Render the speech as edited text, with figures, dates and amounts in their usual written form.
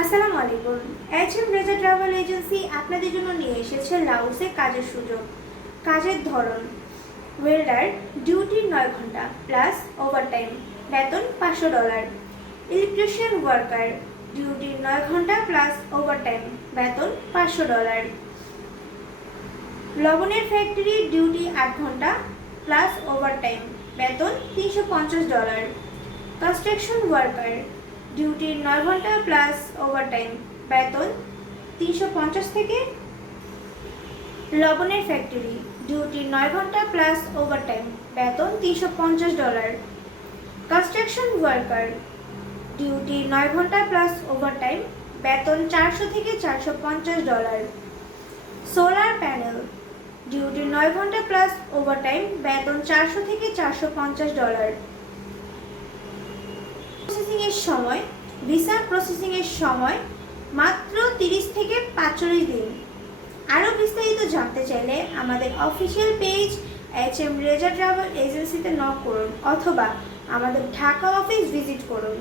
আসসালামু আলাইকুম। HM Reza travel agency আপনাদের জন্য নিয়ে এসেছে লাউসে কাজের সুযোগ। কাজের ধরন: ওয়েল্ডার, ডিউটি 9 ঘন্টা প্লাস ওভারটাইম, বেতন $500। ইলেকট্রিশিয়ান ওয়ার্কার, ডিউটি 9 ঘন্টা প্লাস ওভারটাইম, বেতন $500। লবণের ফ্যাক্টরি, ডিউটি 8 ঘন্টা প্লাস ওভারটাইম, বেতন $350। কনস্ট্রাকশন ওয়ার্কার, ডিউটি 9 ঘন্টা প্লাস ওভারটাইম, বেতন 350 থেকে। লবণের ফ্যাক্টরি, ডিউটি 9 ঘন্টা প্লাস ওভারটাইম, বেতন $350। কনস্ট্রাকশন ওয়ার্কার, ডিউটি 9 ঘন্টা প্লাস ওভারটাইম, বেতন $400 থেকে $450। সোলার প্যানেল, ডিউটি 9 ঘন্টা প্লাস ওভারটাইম, বেতন $400 থেকে $450। প্রসেসিংয়ের সময়: ভিসা প্রসেসিংয়ের সময় মাত্র 30 থেকে 45 দিন। আরও বিস্তারিত জানতে চাইলে আমাদের official page HM Reza travel এজেন্সিতে নক করুন অথবা আমাদের ঢাকা অফিস ভিজিট করুন।